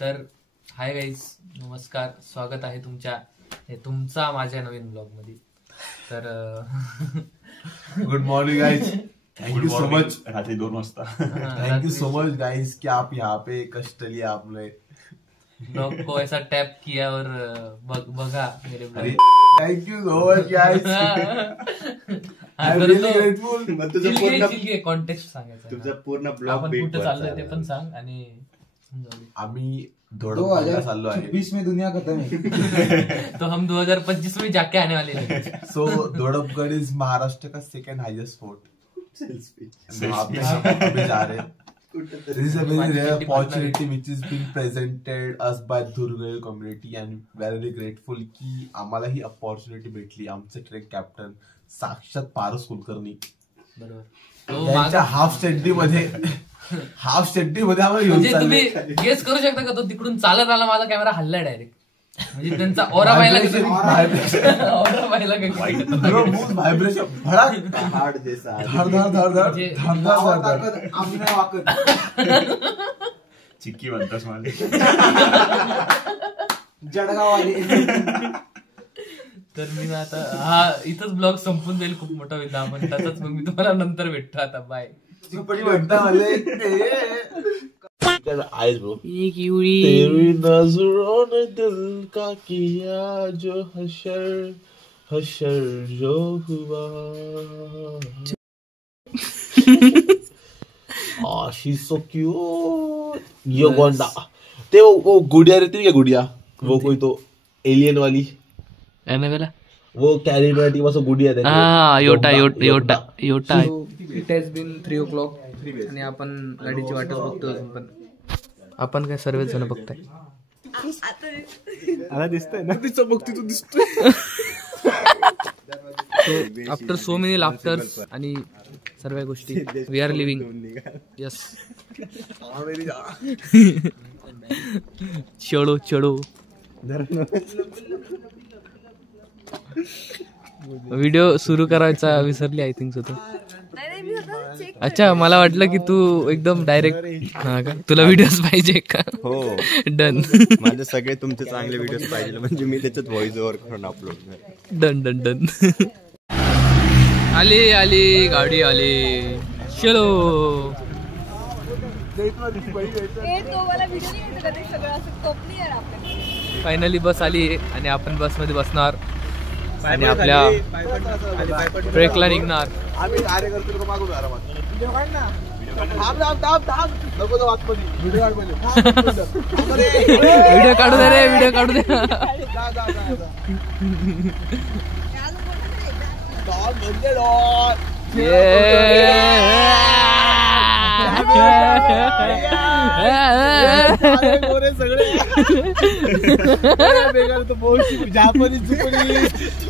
तर hi guys, नमस्कार, स्वागत आहे तुमचा माझ्या नवीन ब्लॉग मध्ये. तर good morning guys, thank you so much. रात्रि 2 वाजता. Thank you so much guys कि आप यहाँ पे कष्ट लिया आपने, ब्लॉग को ऐसा टैप किया और बघा मेरे blog. Thank you so much guys. I am really grateful. Context सांगायचं, तुमचा पूर्ण ब्लॉग आपण कुठे चाललोय ते पण सांग. आणि आम्ही 2026 में दुनिया खत्म है. तो हम 2025 में जाके आने वाले हैं. सो दोड़बगढ़ इज महाराष्ट्र का सेकंड हाईएस्ट फोर्ट. वहाँ पे हम अभी जा रहे हैं. This is a very rare opportunity which is being presented us by Durgal community and very grateful की आम्हाला ही opportunity भेटली. आमचे ट्रेक कॅप्टन साक्षात पारस कुलकर्णी त्यांच्या हाफ चड्डी मध्ये आम्हाला घेऊन म्हणजे चालले. तुम्ही गेस करू शकता का, तो तिकडून चालत आला, माझा कॅमेरा हल्ला डायरेक्ट. म्हणजे त्यांचा ऑरा पाहिला ऑरा पाहिला व्हायब्रेशन भडक हार्ड जैसा धर धर धर धर धर धर धर. आम्ही नाही वाकत. चिक्की म्हणतास मला. जळगाववाले. तर मी आता हा इथंच ब्लॉग संपून जाईल, खूप मोठा होईल 10 मिनिटाचाच. मग मी तुम्हाला नंतर भेटतो. आता बाय. Eyes bro. तेरी नजरों ने दिल का किया जो हशर हशर जो हुआ. She so cute. यो गोंडा ते वो गुड़िया रहती है क्या, गुड़िया वो कोई तो एलियन वाली वो कैरियर टीम असं गुड़िया देते. Yotta. It has bin 3 o'clock आणि आपण गाडीची वाटच बघतो अजून पण. आपण काय सर्वच जण बघताय. आता दिसतंय ना, तिचं बघती तू दिसतोय. आफ्टर सो मेनी लाफ्टर्स आणि सर्व गोष्टी वी आर लिव्हिंग. यस. चढो व्हिडिओ सुरू करायचा विसरली आय थिंक होतो. अच्छा, मला वाटलं की तू एकदम डायरेक्ट. हा का, तुला व्हिडिओज पाहिजे का? हो, डन. माझे सगळे तुमचे चांगले व्हिडिओज पाहिजे, म्हणजे मी त्याच्यात व्हॉइस ओव्हर करून अपलोड करेन. डन. आली गाडी आली. चलो. फायनली बस आली आणि आपण बसमध्ये बसणार आणि आपल्या ट्रेकला निघणार. आम्ही कार्यकर्ते मागून आरामात व्हिडिओ काढू दे रे, व्हिडिओ काढू दे.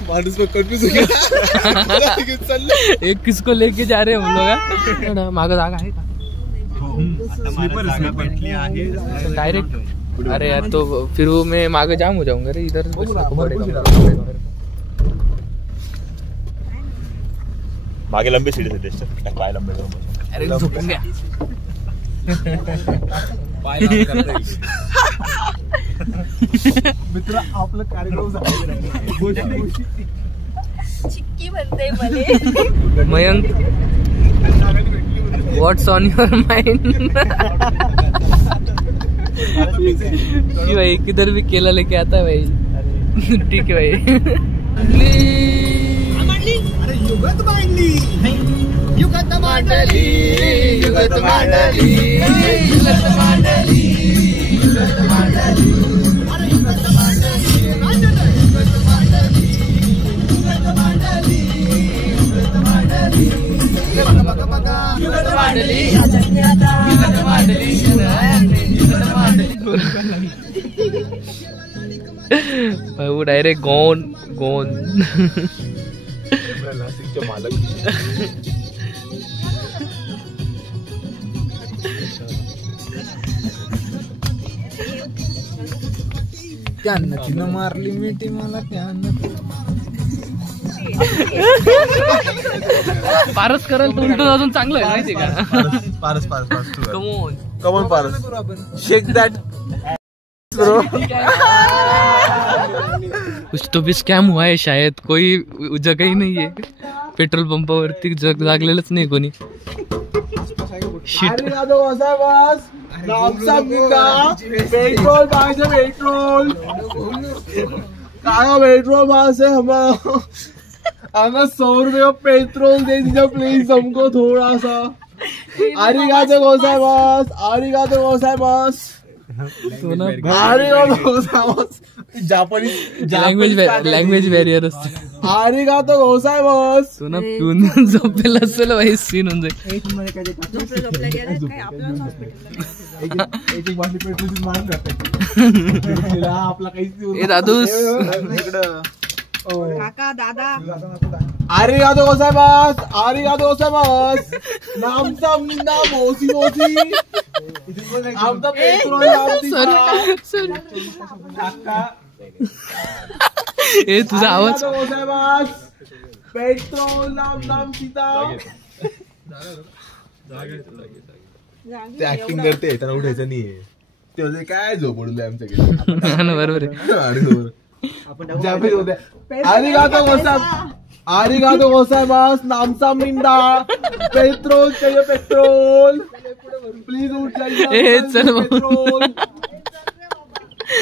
माणूस कन्फ्यूज. एक किसको लेके जा रहे हम लोग. मागं जागा आहे का डायरेक्ट? अरे यार, तो फिर वो मैं मागे जाम हो जाऊंगा रे. इधर मागे लंबे सीट देते, पाय लंबे करून. अरे झोपून घ्या. मित्र आपलं कार्यक्रम चिक्की म्हणते मला. मयंक, व्हॉट्स ऑन युअर माइंड? भाई किधर भी केला लेके आता है भाई. ठीक है भाई. युगत मांडली, युगत मांडली, युगत मांडली, युगत मांडली, युगत मांडली, युगत मांडली, युगत मांडली, युगत मांडली, युगत मांडली, बघा बघा, युगत मांडली, युगत मांडली, युगत मांडली. वो डायरेक्ट गोन. नाशिकचे मालक. त्यांना तिनं मारली मिठी मला, त्यांना पारस करेल तो उलट अजून चांगलं आहे माहिती का? Paras come on Paras shake that. कुछ तो भी स्कॅम हुआ है शायद, कोई जगह ही नाही आहे पेट्रोल पंपावरती, लागलेलंच नाही कोणी. अरे का तो वसा बस पेट्रोल पास है, पेट्रोल कहा पेट्रोल पास है हमें 100 रुपये का पेट्रोल दे दीजिए प्लीज हमको थोड़ा सा. आरिगातो गोसाइमास, आरिगातो गोसाइमास, आरिगातो गोसाइमास. जापानीज लँग्वेज बॅरियर असते. आरिगातो गोसाइमास. तो ना पिऊन झोपेला असेल भाई, सीन होऊन जाईल. आपला काहीच दादूस काका दादा. आरिगातो गोसाइमास, आरिगातो गोसाइमास. नामचा मिंदा मोसी मोसी. आमचा पेट्रोल ए तुझा आवाज गोसाइमास. पेट्रोल नाम नाम सीता. ते ऍक्टिंग करते, त्याला उठायचं नाहीये. ते काय झोप उडलंय आमच्याकडे. बरोबर आहे. आरिगातो गोसाइमास, आरिगातो गोसाइमास. नामचा मिंदा. पेट्रोल चाहिए, पेट्रोल प्लीज उठ जाइए. चल पेट्रोल.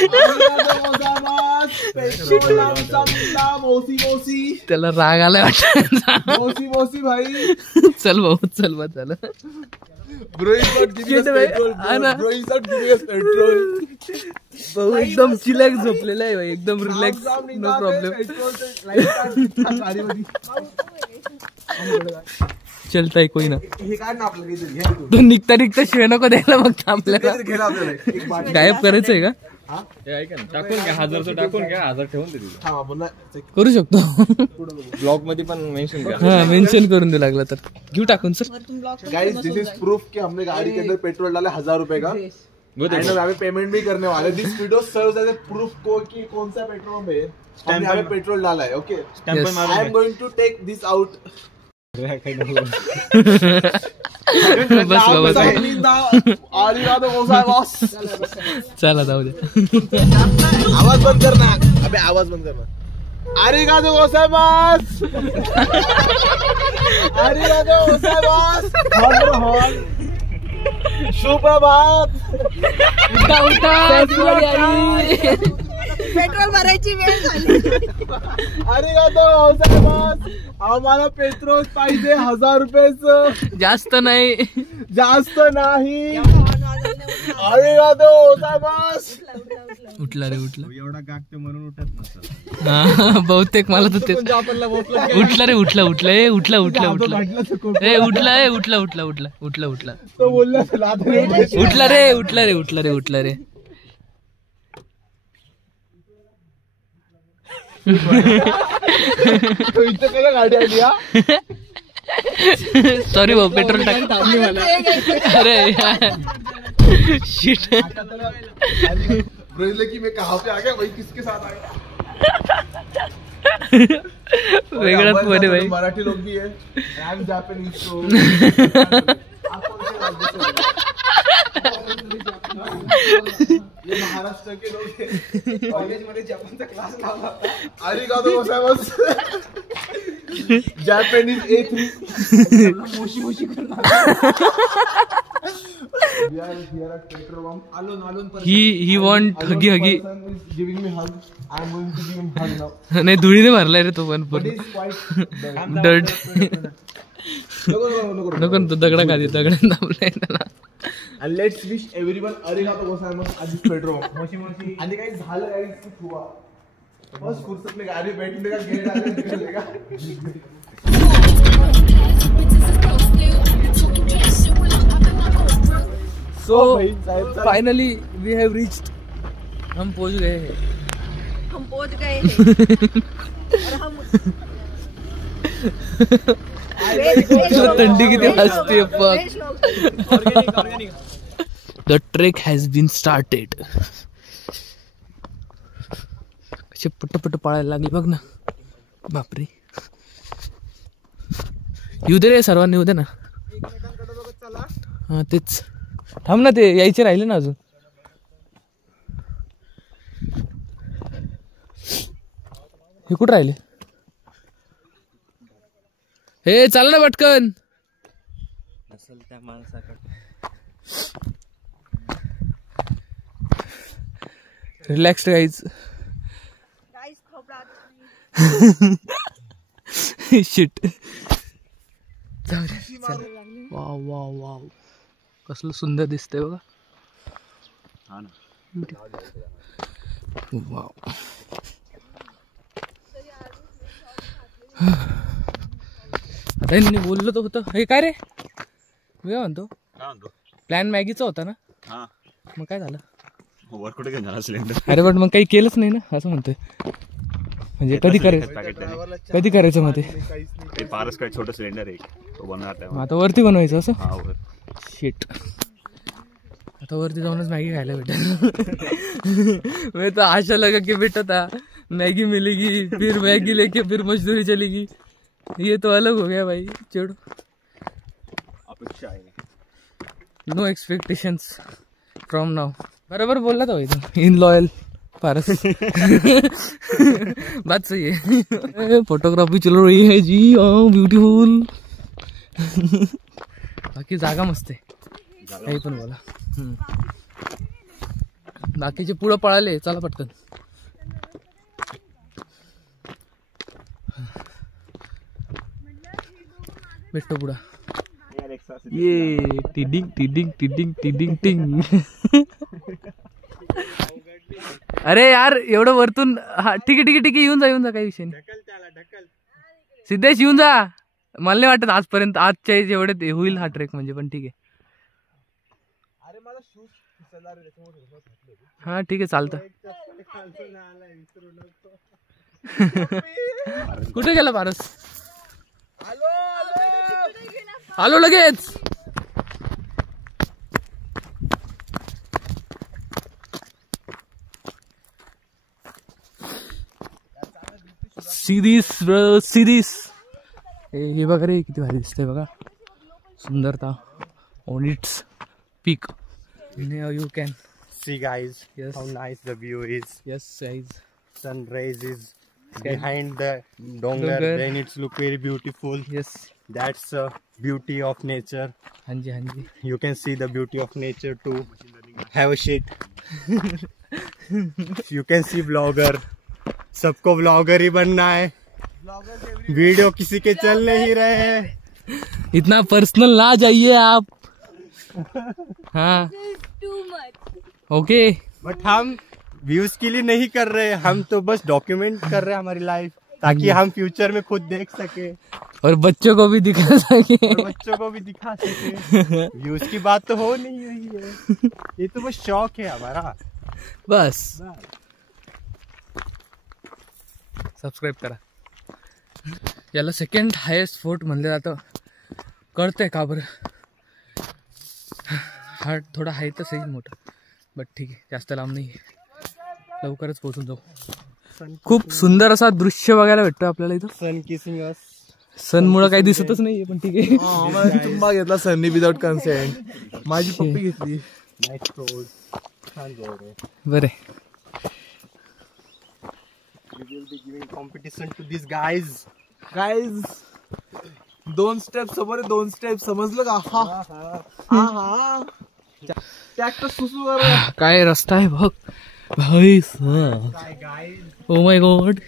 आरिगातो गोसाइमास. पेट्रोल नामचा मिंदा. मोसी मोसी. त्याला राग आलाय वाटत. मोसी मोसी भाई. चल भाऊ चल बा चल. Bro is not giving us petrol. Bro is not giving us petrol. भाऊ एकदम चिलॅक्स झोपलेला आहे भाई, एकदम रिलॅक्स, नो प्रॉब्लेम. चलताय कोई ना. तू निघता निघता शिवाय नको द्यायला मग आपल्याला. गायब करायचंय का? टाकून घ्या 1000 टाकून घ्या, 1000 ठेवून दे. करू शकतो ब्लॉग मध्ये पण मेन्शन करा. हा मेन्शन करून दे लागला तर. घेऊ टाकून sir. Guys this is proof कि हमने गाड़ी के अंदर पेट्रोल डाला 1000 रुपए का. एंड अब हमें पेमेंट भी करने वाले. This video serves as a proof को कि कौन सा पेट्रोल में हमने हमें पेट्रोल डाला है. Okay I am going to take this out. बस बाबा आरिगातो गोसाइमास. चला जाऊ दे. आवाज बंद करना. अबे आवाज बंद करना. आरिगातो गोसाइमास. आरिगातो गोसाइमास. हॉर्न. सुप्रभात. उठा उठा. पेट्रोल भरायची वेळ झाली. आरिगातो गोसाइमास. आम्हाला पेट्रोल पाहिजे 1000 रुपयाचं, जास्त नाही. जास्त नाही. आरिगातो गोसाइमास. उठला रे उठला. एवढा गागते म्हणून उठत नसेल. बहुतेक मला तर तेच. उठला रे उठला उठला. ए उठला उठला उठला. ए उठला. ए उठला उठला उठला उठला उठला. तो बोलला उठला रे उठला रे उठला रे उठला रे. तो इथं काय गाडी आली. सॉरी भाऊ पेट्रोल टाक. अरे शिट. ब्रेले की मैं कहाँ पे आ गया, भाई किसके साथ आया. वेगळाच मध्ये भाई. मराठी लोग भी है. I am Japanese. ये महाराष्ट्र के लोग हैं. कॉलेज मध्ये जपानचा क्लास लावला. आरिगातो गोसाइमास. Japanese A3. मोशी मोशी करणार. He want huggy huggy. Giving me hug. I am going to give him hug now. नाही धुळीने भरलाय रे तो पण डर्ट. नको तो दगडा खाली दगडा दाबलाय त्याला. And let's wish everyone arigato gozaimasu at this petrol. Moshi Moshi. आणि काही झालं काही चूक हुआ. बस फुर्सत में गाड़ी बैठने का गेट आगे निकलेगा. So finally we have reached. हम पहुंच गए हैं. हम पहुंच गए हैं. और हम थंडी किती वाजते बघ. The trek has been started. कसे पटपट पळायला लागले बघ ना. बापरे. येऊ दे रे सर्वांनी, येऊ दे ना. हा तेच. थांब ना, ते यायचे राहिले ना अजून. हे कुठं राहिले? हे चला ना पटकन. असेल त्या माणसाकडे. Relax guys. Shit. Wow wow wow, कसलं सुंदर दिसतंय बघा. वाव. आता यांनी बोललो तर होतं. हे काय रे, मी काय म्हणतो, प्लॅन मॅगीचा होता ना, मग काय झालं? वर कुठे घेऊन झाला सिलेंडर? अरे पण मग काही केलंच नाही ना, असं म्हणतोय. म्हणजे कधी करायचं मग ते पारस काय छोटं सिलेंडर आहे तो बनवणार. आता वरती बनवायचं असं. हा वर. शिट. आता वरती जाऊनच मॅगी खायला भेटेल. मैं तो आशा लगा कि बेटा था मैगी मिलेगी, फिर मैगी लेके फिर मजदूरी चलेगी. ये तो अलग हो गया भाई. चिड़. अपेक्षा आहे. No expectations from now. बराबर बोलला था भाई तो. इन लॉयल पारस. बात सही है. फोटोग्राफी चल रही है जी. ब्यूटीफुल. बाकी जागा मस्त आहे, काही पण बोला. बाकीचे पुढं पळाले. चला पटकन. भेटतो पुढं. ये टिडिंग टिडिंग टिडिंग टिडिंग टिंग. अरे यार एवढं वरतून. हा ठीक आहे येऊन जा काही विषय नाही. सिद्धेश येऊन जा. मला नाही वाटत आजपर्यंत आजच्या जेवढे ते होईल हा ट्रेक म्हणजे, पण ठीक आहे. हा ठीक आहे चालतं. कुठे गेला पारस? आलो लगेच. Series bro series. हे बघा रे किती भारी दिसतंय बघा. सुंदरता on its peak. You can See guys, Yes. how nice the view is. yes guys. Sun rays is behind the dongar. Dongar. Then it's look very beautiful. Yes. That's beauty of nature. हाँ जी. You can see the beauty of nature too. Have a shit. You can see vlogger. सबको vlogger ही बनना है. Video किसी के चल नहीं रहे हैं. इतना पर्सनल ना जाइए आप. हाँ ओके. बट हम व्यूज के लिए नहीं कर रहे, हम तो बस डॉक्यूमेंट कर रहे हैं हमारी लाइफ, ताकि हम फ्यूचर में खुद देख सके और बच्चों को भी दिखा सके. और बच्चों को भी दिखा सके. व्यूज की बात तो हो नहीं रही है, ये तो बस शौक है हमारा. बस सबस्क्राईब करा. याला सेकंड हायेस्ट फोर्ट म्हणलं जातं. कळतंय का बरं? हा थोडा आहे तर सही मोठा, बट ठीक आहे, जास्त लांब नाही. लवकरच पोहोचून जाऊ. खूप सुंदर असा दृश्य बघायला भेटतो आपल्याला इथं. सन किसिंग अस. सनमुळं काही दिसतच नाहीये, पण ठीक आहे. चुंबा घेतला सनी विदाउट कन्सेंट. माझी पप्पी घेतली. बरे. We will be giving competition to these guys. Guys 2 step समोर 2 स्टेप, समजलं का? हा ट्रॅक्टर सुसू कर. काय रस्ता आहे बघ भाई. Oh my God.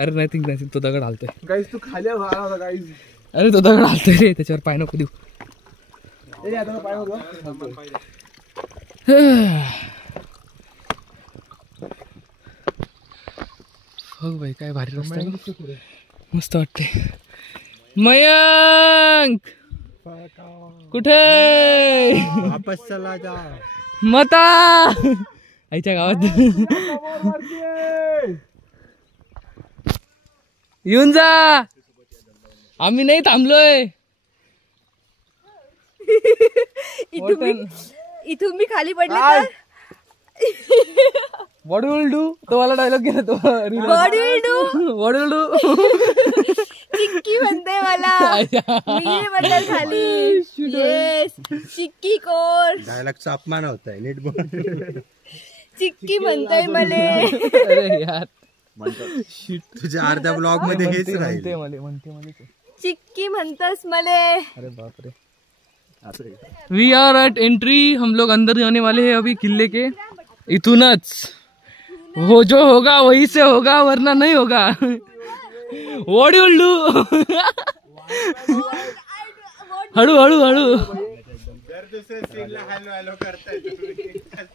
अरे नाही थिंक तो दगड हालतोय. गाईज तू खाली आला होता गाईज. अरे तो दगड हालतोय रे, त्याच्यावर पाय नको देऊ. पाय होता. हो भाई काय भारी रस्ता आहे. मस्त वाटते. मयंक कुठे? वापस चला जा. मता आईच्या गावात येऊन जा. आम्ही नाही थांबलोय. इथून मी खाली पडले तर व्हॉट विल डू. तो वाला डायलॉग गेला तो. What will do. What will do. Chikki म्हणते मला. मी पडले खाली. Yes chikki core. डायलॉगचा अपमान होत आहे, नीट बोल. चिक्की म्हणताय मले. अरे यार तुझ्या अर्ध्या ब्लॉग मध्ये हेच राहील. म्हणते चिक्की म्हणतास मले. अरे बाप रे. We are at entry. हम लोग अंदर जाने वाले हैं अभी किले के. इथूनच वो जो होगा वही से होगा वरना नहीं होगा. What you will do. हळू हळू हळू.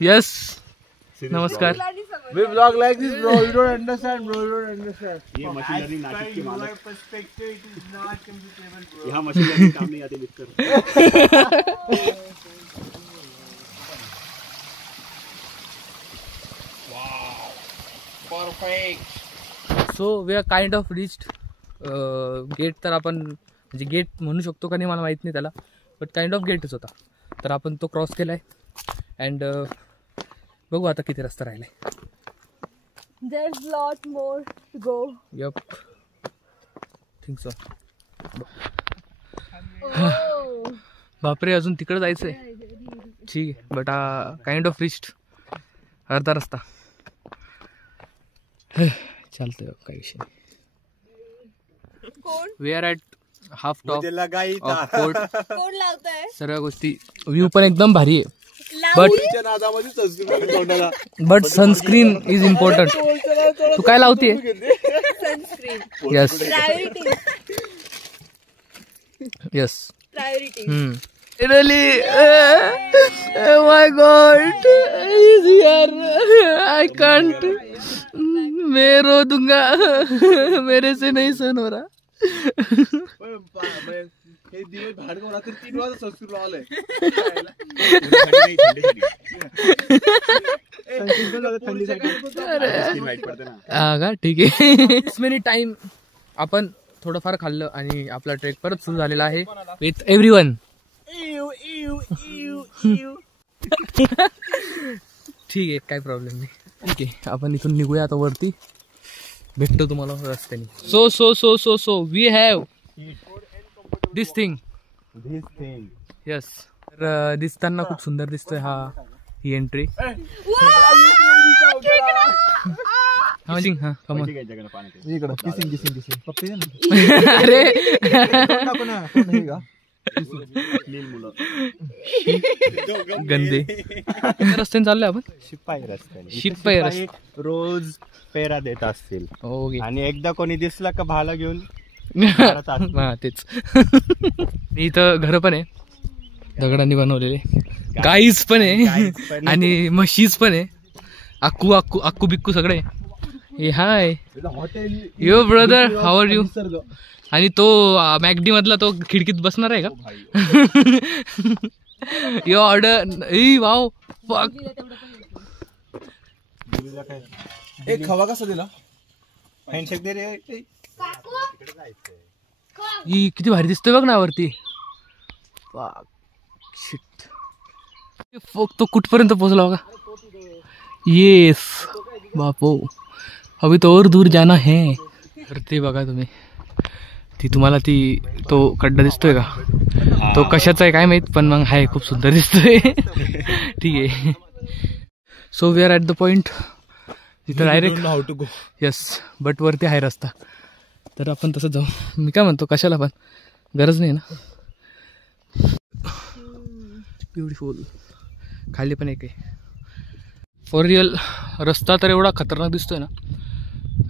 यस नमस्कार. We vlog like this, bro. You don't understand, bro. You don't understand. ये मशीन लर्निंग नाटक की मालक Perspective, it is not computable, bro. यहाँ मशीन लर्निंग काम नहीं आती लिखकर. So we are kind of reached. Gate तर आपण म्हणजे गेट म्हणू शकतो का नाही मला माहीत नाही त्याला, बट काइंड ऑफ गेटच होता. तर आपण तो क्रॉस केला आहे अँड बघू आता किती रस्ता राहिला. There's lot more to go. Yep think so. Oh. बापरे अजून तिकडे जायचं आहे. ठीक आहे बट काइंड ऑफ रिच्ड. अर्धा रस्ता चालतंय काही विषय नाही. We are at half top of fort. कोण लावताय? सर्व गोष्टी व्ह्यू पण एकदम भारी आहे. But sunscreen is important. तू काय लावतीये? Sunscreen. Yes priority. Yes. Priority. Really? Oh my God! He's here. I can't. मैं रो दूंगा. मेरे से नहीं सहन हो रहा. हे दिवस बाहेर कोण रात्री 3 वाजता संस्कृत लावलंय. का ठीक आहे. मेनी टाइम आपण थोडंफार खाल्लं आणि आपला ट्रेक परत सुरू झालेला आहे विथ एव्हरीवन. ठीक आहे काय प्रॉब्लेम नाही. ठीक आहे आपण इथून निघूया आता वरती. भेटतो तुम्हाला रस्त्याने. So so so so so we have this thing. Yes. तर दिसताना खूप सुंदर दिसतोय हा ही एंट्री. हा कमॉन. अरे गंदे रस्त्याने चाललोय आपण. शिपाई रस्त्याने. शिपाई रस्ते रोज पेरा देत असतील. ओके. आणि एकदा कोणी दिसला का भाला घेऊन. हा तेच. इथं घर पण आहे दगडांनी बनवलेले. गाईज पण आहे आणि म्हशीज पण आहे. अक्कू अक्कू अक्कू बिक्कू सगळे. हाय यो ब्रदर हाऊ आर यू. आणि तो मॅकडी मधला तो खिडकीत बसणार आहे का. यो ऑर्डर. ई वाव एक खवा कसा दिला. हँडशेक दे रे. ही किती भारी दिसतोय बघ ना वरती. शिट. तो कुठपर्यंत पोहोचला बघा. येस बापो अभी तो और दूर जाना है. तर ते बघा तुम्ही ती तुम्हाला ती तो खड्डा दिसतोय का. तो कशाचा आहे काय माहित पण मग हाय खूप सुंदर दिसतोय. ठीक आहे. So we are at the point तिथं direct how to go. Yes but वरती आहे रस्ता. तर आपण तसं जाऊ. मी काय म्हणतो कशाला पण गरज नाही ना. ब्युटिफुल. खाली पण एक आहे फॉर रिअल. रस्ता तर एवढा खतरनाक दिसतोय ना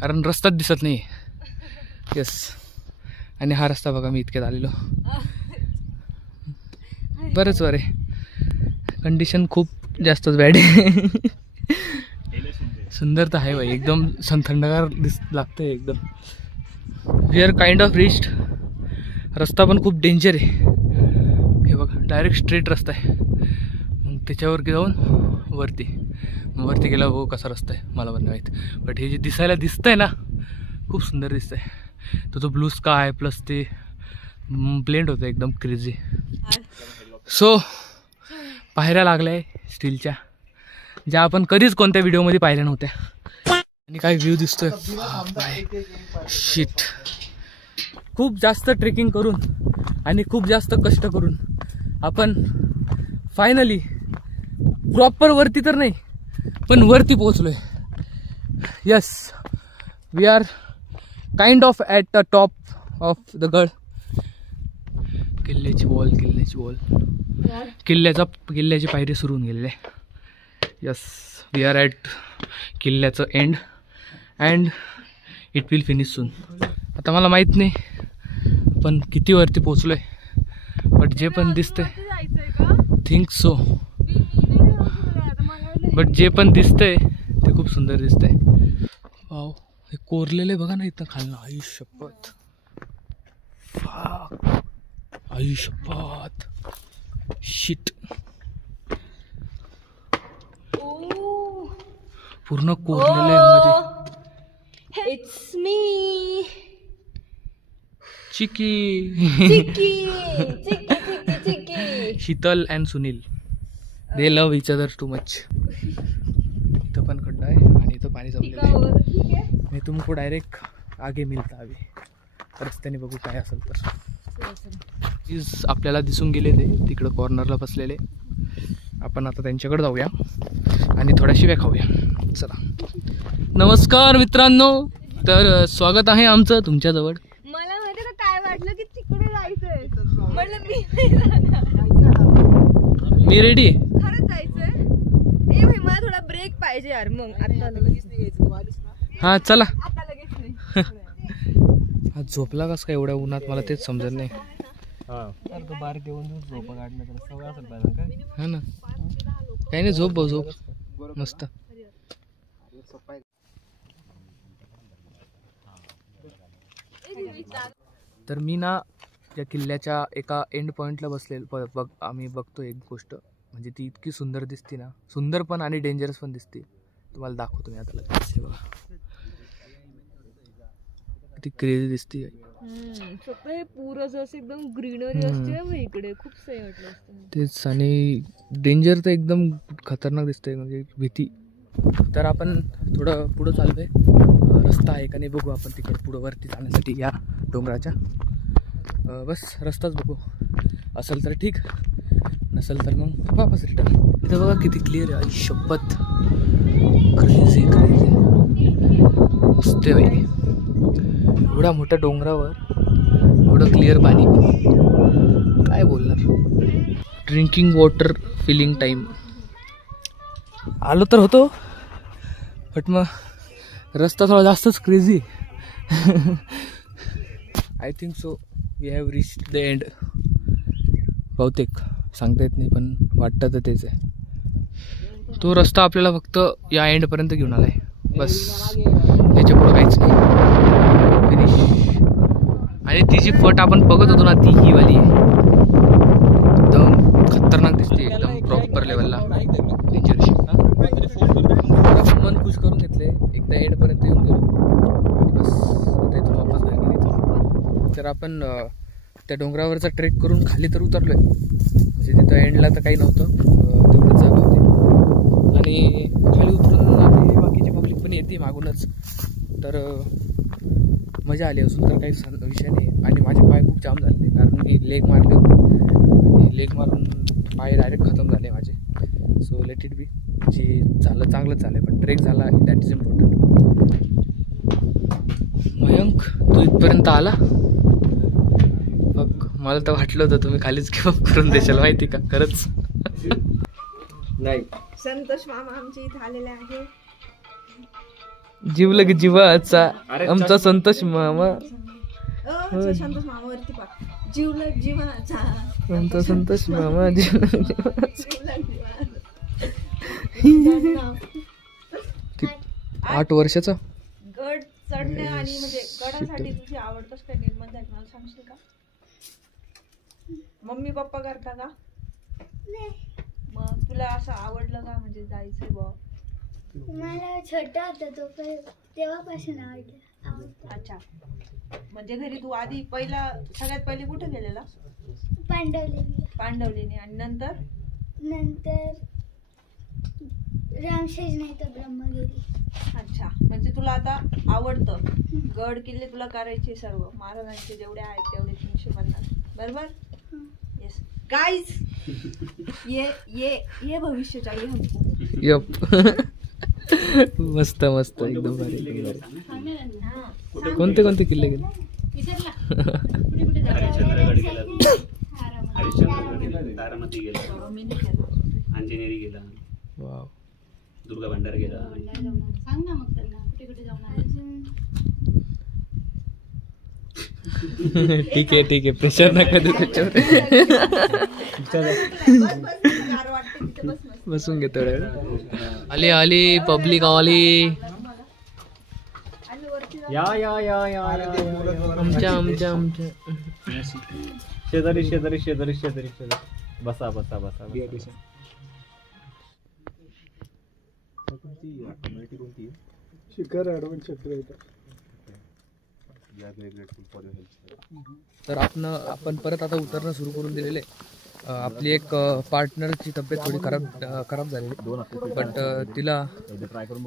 कारण रस्ताच दिसत नाही. येस. आणि हा रस्ता बघा मी इतक्यात आलेलो. बरंच बरे. कंडिशन खूप जास्तच बॅड आहे. सुंदर तर आहे बाई एकदम. थंडगार लागतंय एकदम. We are kind of reached. रस्ता पण खूप डेंजर आहे. हे बघा डायरेक्ट स्ट्रेट रस्ता आहे. मग त्याच्यावर जाऊन वरती वरती गेला हो कसा रस्ता आहे मला पण नाही माहीत. बट हे जे दिसायला दिसतंय ना खूप सुंदर दिसतंय. तो जो ब्लू स्काय प्लस ते ब्लेंड होतं एकदम क्रेझी. सो पायऱ्या लागल्या आहे स्टीलच्या ज्या आपण कधीच कोणत्या व्हिडिओमध्ये पाहिल्या नव्हत्या. आणि काय व्ह्यू दिसतोय. शिट. खूप जास्त ट्रेकिंग करून आणि खूप जास्त कष्ट करून आपण फायनली प्रॉपर वरती तर नाही पण वरती पोहोचलोय. Yes, we are kind of at the top of the गड. किल्ल्याची वॉल किल्ल्याची पायरी सुरू होऊन गेलेली आहे. यस, वी आर ॲट किल्ल्याचं end and it will finish soon. आता मला माहीत नाही पण किती वरती पोचलोय, बट जे पण दिसतंय थिंक सो, बट जे पण दिसतंय ते खूप सुंदर दिसतंय. वाव, हे कोरलेले बघा ना इथं खालनं. आई शपथ, आई शपथ, शिट. पूर्ण कोरलेले मध्ये. It's me Chiki. Chiki. Sheetal and Sunil, they love each other too much. इथं पण खड्डा आहे आणि इथं पाणी जमलेलं आहे. मी तुमको डायरेक्ट आगे मिळता हवी. रस्त्याने बघू काय असेल तर. प्लीज आपल्याला दिसून गेले ते तिकडं कॉर्नरला बसलेले. आपण आता त्यांच्याकडे जाऊया आणि थोड्या शिव्या खाऊया. चला. नमस्कार मित्रांनो, तर स्वागत आहे आमचं तुमच्याजवळ. मला माहिती ना काय वाटलं की तिकडे जायचंय, म्हणलं मी रेडी. खरंच जायचंय. ए भाई, मला थोडा ब्रेक पाहिजे यार. मग आता लगेच हा चला. आता लगेच नाही. आज झोपला कस काय एवढ्या उन्हात, मला तेच समजत नाही. हा ना, काही नाही, झोप भाऊ झोप मस्त. तर मी ना त्या किल्ल्याच्या एका एंड पॉइंटला बसलेलो बघ. आम्ही बघतो एक गोष्ट, म्हणजे ती इतकी सुंदर दिसते ना, सुंदर पण आणि डेंजरस पण दिसते. तुम्हाला दाखवतो मी आता लगेच. बघा किती क्रेझी दिसते. सगळं पुरं असं एकदम ग्रीनरी असते ना इकडे, खूप सही वाटलं असतं. तेच, आणि डेंजर तर एकदम खतरनाक दिसतंय, म्हणजे भीती. तर आपण थोडं पुढं चाललोय. रस्ता आहे का नाही बघू आपण तिकडं पुढं वरती जाण्यासाठी या डोंगराच्या. बस रस्ताच बघू, असेल तर ठीक, नसेल तर मग वापस रिटर्न. इथं बघा किती क्लिअर आहे. शपथ, क्रेझी मस्त बाई. एवढ्या मोठ्या डोंगरावर एवढं क्लिअर पाणी, काय बोलणार. Drinking water filling time. आलो तर होतो, बट मग रस्ता थोडा जास्तच crazy. I think so we have reached the end. बहुतेक सांगता येत नाही, पण वाटतं तर तेच आहे. तो रस्ता आपल्याला फक्त या एंडपर्यंत घेऊन आला आहे, बस. याच्या पुढं काहीच नाही. फिनिश. आणि ती जी फट आपण बघत होतो ना, ती ही वाली आहे. एकदम खतरनाक दिसते, एकदम प्रॉपर लेवलला. डेंजरशी. आपण मन खुश करून घेतले, एकदा एंडपर्यंत येऊन गेलो आणि बस आता इथून वापस घरी गेली. तर आपण त्या डोंगरावरचा ट्रेक करून खाली तर उतरलोय, म्हणजे तिथं एंडला तर काही नव्हतं, तेवढंच जागा होती. आणि खाली उतरून आपली बाकीची पब्लिक पण येते मागूनच. तर मजा आली. अजून तर काही विषय नाही. आणि माझे पाय खूप जाम झाले, कारण मी लेग मारले होते आणि लेग मारून पाय डायरेक्ट खतम झाले माझे. So let it be. जे झालं चांगलंच झालं, पण ट्रेक झाला, दॅट इज इम्पॉर्टंट. मयंक, तू इथपर्यंत आला बघ. मला तर वाटलं होतं तुम्ही खालीच गिव्हअप करून देशाल, माहिती का. खरंच नाही. संतोष मामा आमच्या इथे आलेले आहे. जीव लग जीवाचा आमचा संतोष मामा. संतोष मामावरती पा जीव लग जीवनाचा आमचा संतोष मामा. जीव लग जीवाचा. 8 वर्षाचा. गड चढणे आणि म्हणजे गडासाठी तुझी आवड कसं काय निर्माण झाली, मला सांगशील का? मम्मी पप्पा करता का? मग तुला असं आवडलं का, म्हणजे जायचंय बा? मला छोटा होता तो तेव्हापासून आवडलं. अच्छा, म्हणजे घरी तू आधी सगळ्यात पहिले कुठे गेलेला? पांडवलीने. आणि नंतर रामशेज नाही तर ब्रह्मगिरी. अच्छा, म्हणजे तुला आता आवडतं. गड किल्ले तुला करायचे सर्व, महाराजांचे जेवढे आहेत तेवढे 350. बरोबर? येस गाइस, ये भविष्य चाहिए हमको. यप. मस्त मस्त एकदम भारी एकदम भारी. कोणते कोणते किल्ले गेले? हरिश्चंद्रगड गेला, हरिश्चंद्रगड गेला, तारामती गेला, अंजनेरी गेला, वाव. दुर्गा भंडार गेला. ठीक आहे प्रेशर नका देऊ त्याच्यावर. बसून घेतो. आली आली पब्लिक आली. या या या या आमच्या आमच्या आमच्या शेजारी शेजारी शेजारी शेजारी शेजारी. बसा बसा बसा. शिखर ॲडव्हेंचर ट्रेक. तर आपण परत आता उतरणं सुरू करून दिलेले. आपली एक पार्टनरची तब्येत थोडी खराब झालेली, बट तिला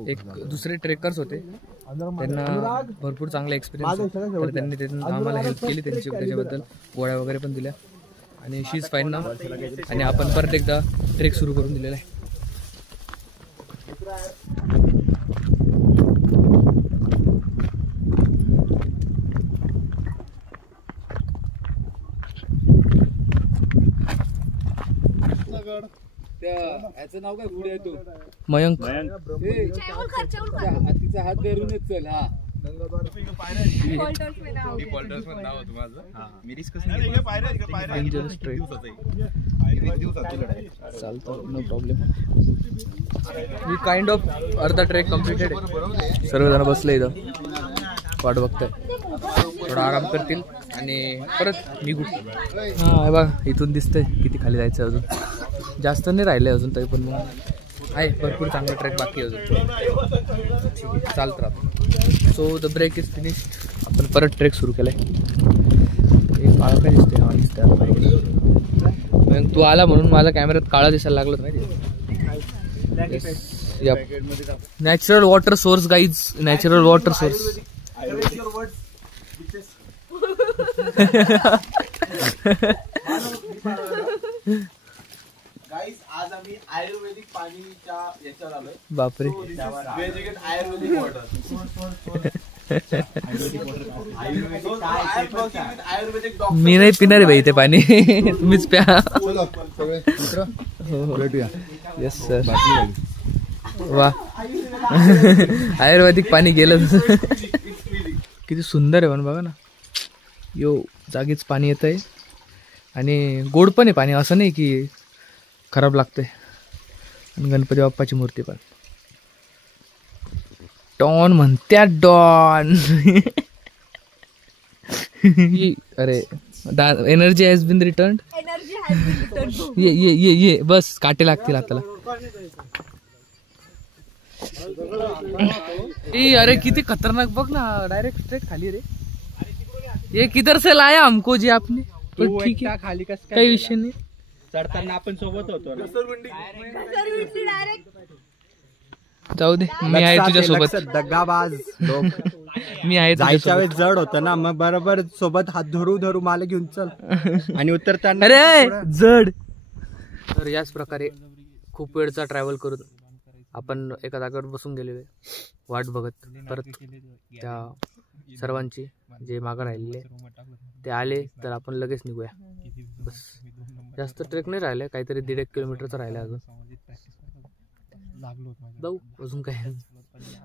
एक दुसरे ट्रेकर्स होते, त्यांना भरपूर चांगला एक्सपिरियन्स, तर त्यांनी आम्हाला हेल्प केली त्याच्याबद्दल गोळ्या वगैरे पण दिल्या आणि शी इज फाईन नाव. आणि आपण परत एकदा ट्रेक सुरू करून दिलेला आहे. याचं नाव काय पुढे येतो? मयंक. तिचा हात धरूनच चल. हा चालतं, नो प्रॉब्लेम. मी काइंड ऑफ अर्धा ट्रेक कम्प्लिटेड आहे. सर्वजण बसले इथं वाट बघताय, थोडा आराम करतील आणि परत निघू. हा बघा इथून दिसतंय किती खाली जायचं अजून. जास्त नाही राहिले अजून तरी, पण मग आहे भरपूर चांगला ट्रेक बाकी अजून. चालत राहतो. So the break is finished. आपण परत ट्रेक सुरू केलाय. एक काळा काय दिसते? हा दिसते. तू आला म्हणून माझ्या कॅमेऱ्यात काळा दिसायला लागलं माहिती. Natural water source guys, natural water source. Guys आज आम्ही आयुर्वेदिक पाणीच्या याच्यावर आलोय. बापरे. आयुर्वेदिक वॉटर. मी नाही पिणार आहे भाई ते पाणी. तुम्हीच प्या. Yes sir. वा आयुर्वेदिक पाणी गेलं. किती सुंदर आहे पण बघा ना. यो जागीच पाणी येत आहे आणि गोड पण आहे पाणी, असं नाही की खराब लागते. आणि गणपती बाप्पाची मूर्ती पण डॉन म्हणत्या डॉन. अरे एनर्जी हॅज बीन रिटर्न. ये ये ये ये बस काटे लागतील हाताला. अरे किती खतरनाक बघ ना. डायरेक्ट स्ट्रेट खाली रे. ये किधर से लाया हमको जी आपने? तो ठीक है खाली कस काही विषय नाही. चढताना आपण सोबत होतो ना. जाऊ दे, मी आहे तुझ्या सोबत. दगाबाज लोक. मी आहे जायच्या वेळेस जड होतं ना, मग बरोबर सोबत हात धरू धरू मला घेऊन चल. आणि उतरताना अरे जड. तर याच प्रकारे खूप वेळचा ट्रॅव्हल करून आपण एका जागेवर बसून गेलेलो आहे वाट बघत. परत त्या सर्वांची जे मागं राहिलेले ते आले तर आपण लगेच निघूया. बस जास्त ट्रेक नाही राहिले, काहीतरी 1.5 किलोमीटरचा राहिला अजून. जाऊ अजून काय.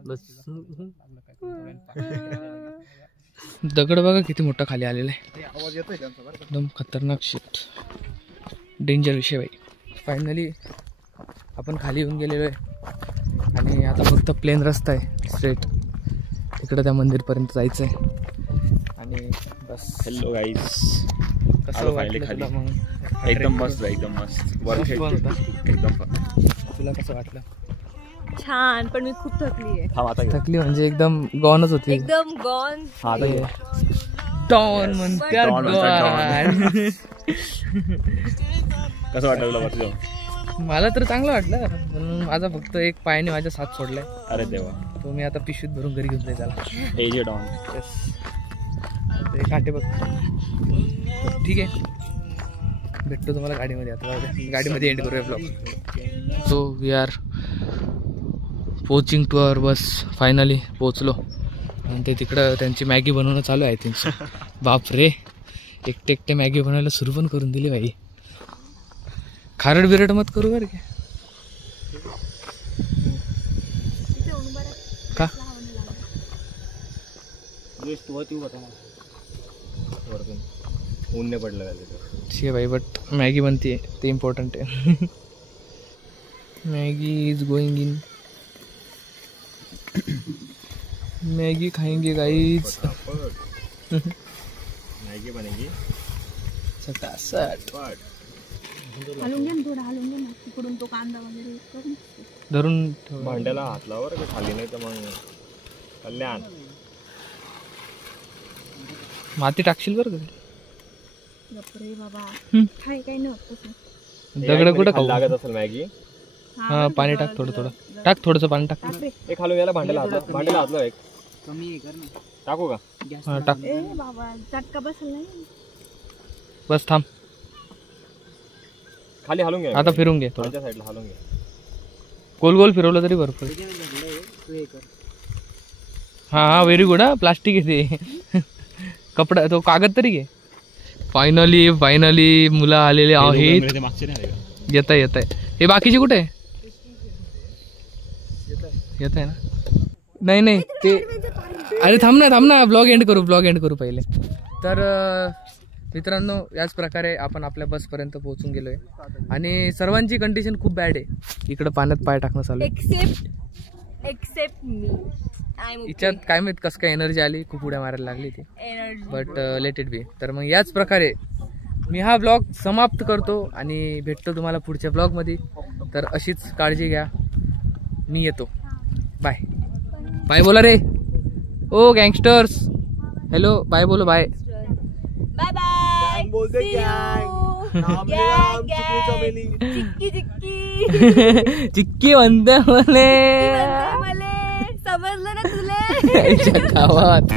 बस दगड बघा किती मोठा खाली आलेला आहे. एकदम खतरनाक शिट, डेंजर विषय भाई. फायनली आपण खाली येऊन गेलेलो आहे आणि आता फक्त प्लेन रस्ता आहे स्ट्रेट. तिकडं त्या मंदिरपर्यंत जायचं आहे आणि बस. हॅलो गाईज, कसं वाटलं तुला मग? एकदम मस्त, एकदम मस्त. एकदम तुला कसं वाटलं? छान, पण मी खूप थकली आहे. थकली म्हणजे एकदम गॉनच होती. एकदम गॉन. डॉन म्हणत्या डॉन. कसं वाटलं तुला वरती? मला तर चांगलं वाटलं, पण माझा फक्त एक पायाने माझ्या साथ सोडलाय. अरे देवा. तो मी आता पिशवीत भरून घरी घेऊन जाईल. हे जे डॉन ते काटे बघ. ठीक आहे, भेटतो तुम्हाला गाडीमध्ये. आता गाडीमध्ये एंड करूया ब्लॉग. सो वी आर पोचिंग टूर बस फायनली पोचलो आणि ते तिकडं त्यांची मॅगी बनवणं चालू आहे त्यांची. बाप रे, एकटे एकटे मॅगी बनवायला सुरू पण करून दिली बाई. खारड बिरड मत करू बरं का ऊन नाही पडलं ठीक भाई, बट मॅगी बनती आहे ते इम्पॉर्टंट आहे. Maggi is going in. Maggi खाएंगे गाइस. मॅगी बनेगी सटासट. हलवून घे ना थोडं, हलवून घे ना तिकडून तो कांदा वगैरे करून धरून भांड्याला हात लावर खाली, नाही तर मग कल्याण माती टाकशील बरं का. बापरे बाबा, काय काय नव्हतं. दगड कुठं खाऊ लागत असेल मॅगी. हा, पाणी टाक थोडं थोडं, टाक थोडंसं पाणी टाक. एक खालून याला भांड्याला हातला एक टाकू का. हा टाक. ए बाबा, चटका बसला नाही. बस थांब, खाली हलून घे. आता फिरून घे थोडं, साईडला हलून घे. गोल गोल फिरवलं तरी भरपूर. हा हा, व्हेरी गुड. हा, प्लास्टिक आहे ते. कपडा तो कागद तरी घे. फायनली मुलं आलेले आहेत. येत आहे हे बाकीचे कुठे आहे. येत आहे ना. नाही ते, अरे थांब ना ब्लॉग एंड करू पहिले. तर मित्रांनो, याच प्रकारे आपण आपल्या बसपर्यंत पोहोचून गेलोय आणि सर्वांची कंडिशन खूप बॅड आहे. इकडं पाण्यात पाय टाकणं चालू आहे. एक्सेप्ट मी. हिच्यात काय माहित कसं काय एनर्जी आली, खूप उड्या मारायला लागली ती, बट लेट इट बी. तर मग याच प्रकारे मी हा ब्लॉग समाप्त करतो आणि भेटतो तुम्हाला पुढच्या ब्लॉगमध्ये. तर अशीच काळजी घ्या. मी येतो. बाय बाय बोला रे. ओ गँगस्टर्स, हॅलो बाय बोलो. Bye bye bye. बोलते चिक्की म्हणते मले. समजलं ना तुला. गावात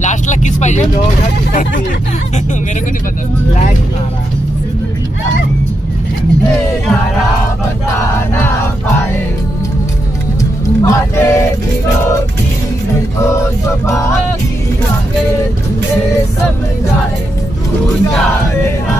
लास्टला किस पाहिजे. मेरे को नहीं पता. समझाए तू जाने ना.